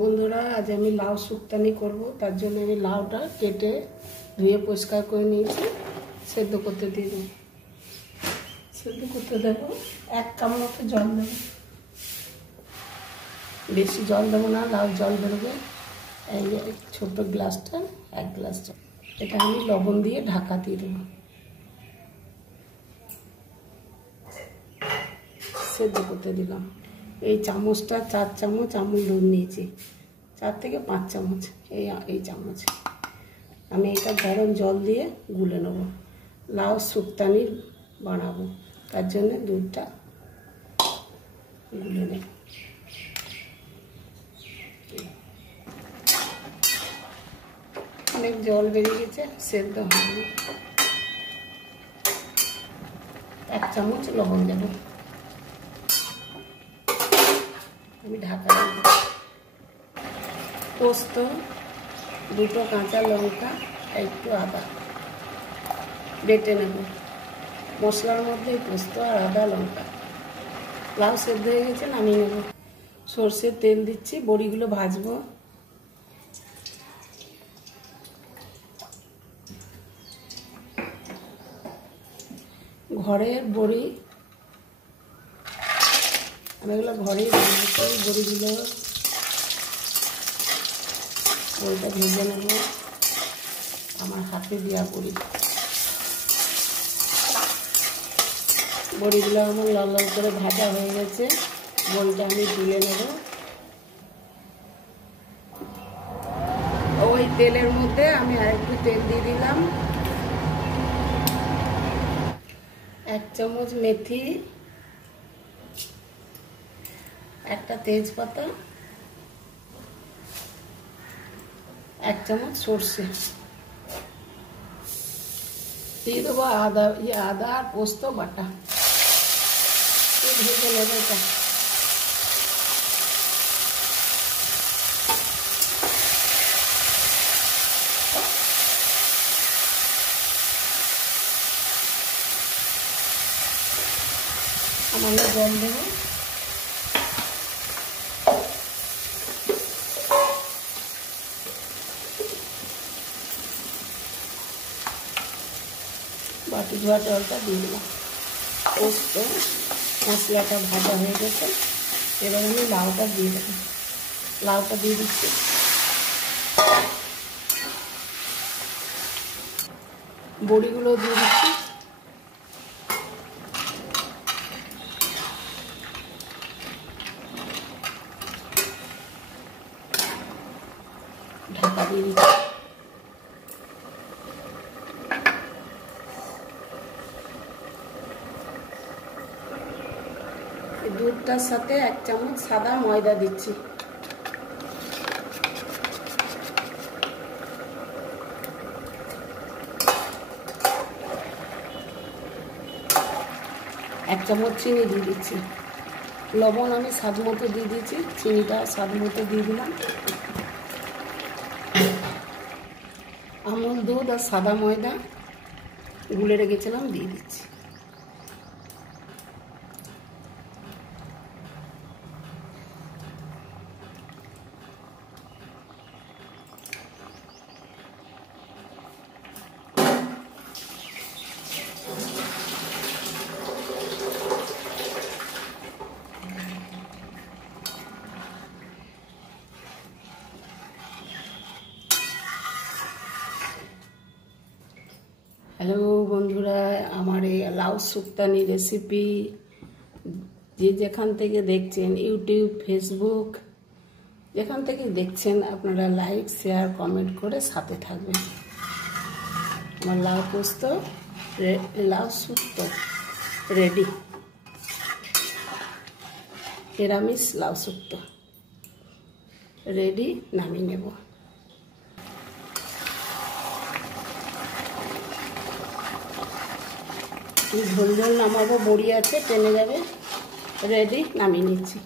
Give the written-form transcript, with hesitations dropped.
বন্ধুরা, আজ আমি লাউ শুক্তানি করব। তার জন্য আমি লাউটা কেটে ধুয়ে পরিষ্কার করে নিয়েছি। সেদ্ধ করতে দিয়ে দেবো। সেদ্ধ করতে দেবো, 1 কাপ মতো জল দেবো। বেশি জল দেবো না, লাউ জল বেরোবে। এই ছোট্ট গ্লাসটা 1 গ্লাস জল, এটা আমি লবণ দিয়ে ঢাকা দিয়ে দেবো। সেদ্ধ করতে দিলাম। এই চামচটা 4 চামচ আমুল দুধ নিয়েছি, 4 থেকে 5 চামচ। এই চামচ আমি এটা গরম জল দিয়ে গুলে নেব। লাউ শুক্তানি বানাবো, তার জন্য দুধটা গুলে নেব। অনেক জল বেরিয়ে গেছে, সেদ্ধ হয়নি। 1 চামচ লবণ দেব। আমি ঢাকা দেব। পোস্ত, 2টো কাঁচা লঙ্কা, একটু আদা বেটে নেব। মশলার মধ্যে পোস্ত আর আদা লঙ্কা। লাউ সেদ্ধ হয়ে গেছে, নামিয়ে নেব। সর্ষের তেল দিচ্ছি, বড়িগুলো ভাজবো। ঘরের বড়ি, আমি এগুলো ঘরেই বানাচ্ছি। বড়িগুলো বড়িটা ভেজে নেব। আমার হাতে দেওয়া বড়ি। বড়িগুলো আমার লাল লাল করে ভাজা হয়ে গেছে। বড়িটা আমি তুলে নেব। ওই তেলের মধ্যে আমি আরেকটু তেল দিয়ে দিলাম। 1 চামচ মেথি, একটা তেজপাতা, 1 চামচ সর্ষে দিয়ে দেবো। আদা আর পোস্ত বাটা ভেজে নেব। এটা সামান্য জল দেবো। বাটি ধোয়া জলটা দিয়ে দিলাম। পোস্ত মশলাটা ভাজা হয়ে গেছে, এবার আমি লাউটা দিয়ে দেবো। লাউটা দিয়ে দিচ্ছি। বড়িগুলো দিয়ে দিচ্ছি। ঢাকা দিয়ে দিচ্ছি। দুধটার সাথে 1 চামচ সাদা ময়দা দিচ্ছি। এক চামচ চিনি দিয়ে দিচ্ছি। লবণ আমি স্বাদ মতো দিয়ে দিচ্ছি, চিনিটা স্বাদ মতো দিয়ে দিলাম। আমুল দুধ আর সাদা ময়দা গুলে রেখেছিলাম দিয়ে দিচ্ছি। হ্যালো বন্ধুরা, আমার এই লাউ শুক্তানি রেসিপি যে যেখান থেকে দেখছেন, ইউটিউব, ফেসবুক, যেখান থেকে দেখছেন, আপনারা লাইক, শেয়ার, কমেন্ট করে সাথে থাকবেন। আমার লাউ পোস্ত, লাউ শুক্তো রেডি। নিরামিষ লাউ শুক্তো রেডি, নামিয়ে নেব। ঝোল ঝোল নামাবো, বড়ি আছে, টেনে যাবে। রেডি, নামিয়ে নিচ্ছি।